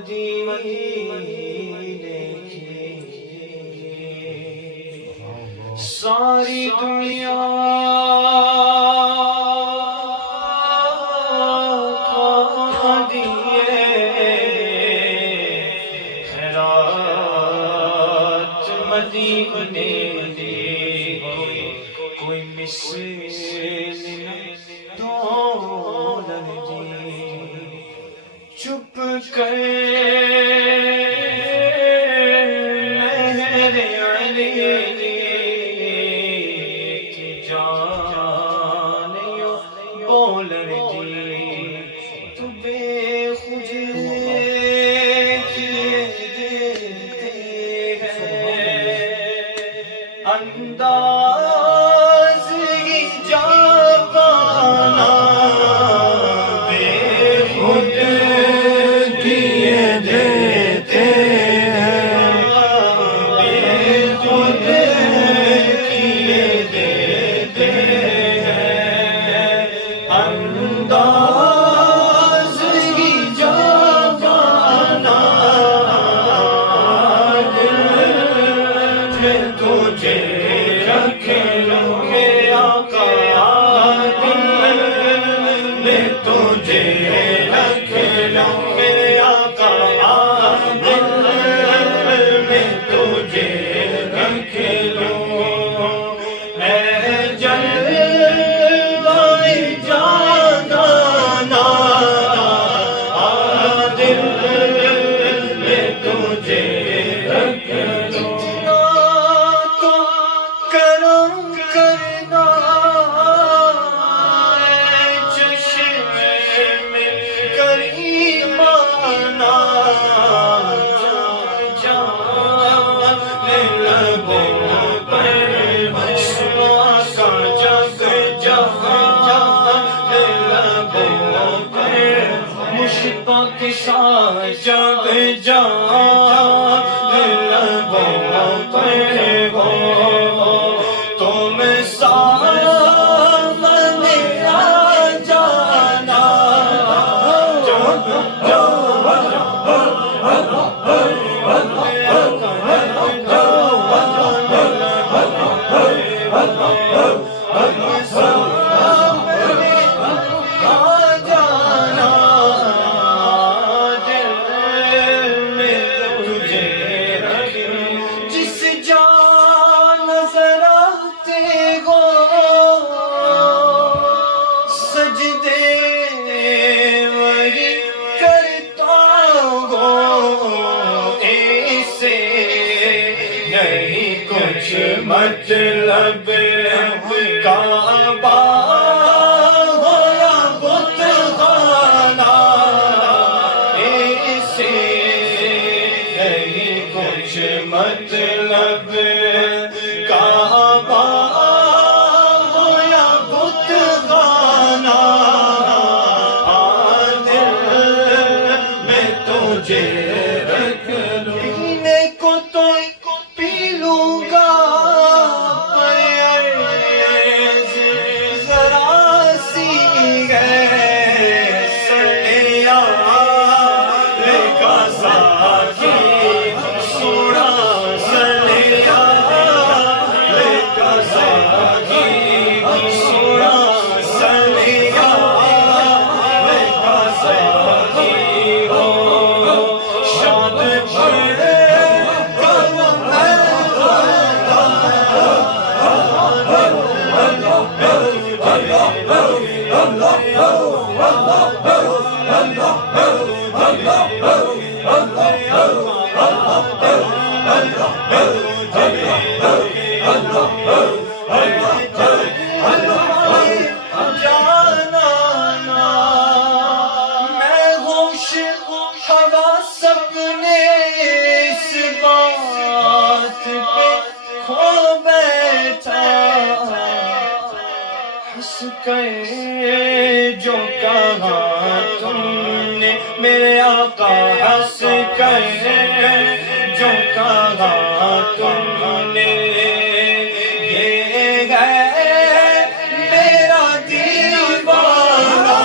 مدینے کی ساری دنیا کھا دیے خیرات مدینے دی کوئی مثل دولت دی چپ کر مہر علی کی جان یوں بول رہی تو بے خود کیے دیتے ہیں انداز ہی جاوانا بے خود کیے دیتے ہیں بے خود کیے دیتے ہیں انداز ہی جاوانا دل میں تجھے رکھے رکھے آقا دل میں تجھے رکھے رکھے آقا دل میں تجھے رکھے لوں اے جلوہ جانانا دل میں تجھے رکھ لوں تو کرم کرنا اے چشم میں کریمانہ جان لبوں پر مسوا کا جگ جہاں لبوں پر مشتاق کے ساتھ جگ جہاں لبوں پر ہو تم سامنے آ جانا جس جان نظر آتے ہو سجدے وہی کرتا ہو ایسے نہیں کچھ مطلب کعبہ ہو یا بت خانہ ایسے نہیں کچھ مطلب کعبہ ہو یا بت خانہ دل میں تجھے رکھ لوں پینے کو تو پی لوں گا پر عرض ذرا سی ہے سنیا لے کا ساکی سوڑا سنیا لے کا ساکی سوڑا سنیا لے کا ساکی ہو شاد پڑے میں ہوش حواس اپنے اس بات پہ کھو بیٹھا ہنس کے جو کہا تم نے میرے آقا ہنس کے جو کہا تم نے یہ ہے میرا دیوانہ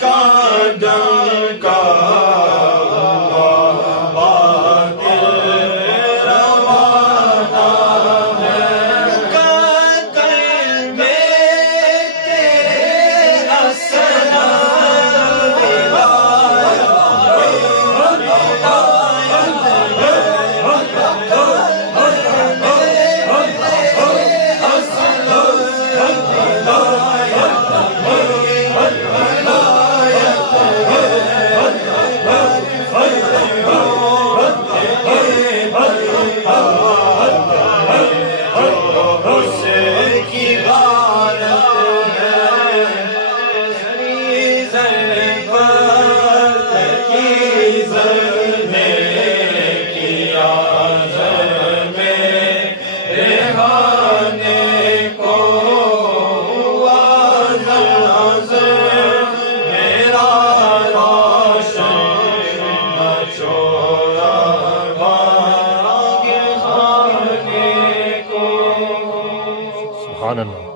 کا ڈنکا سبحان اللہ.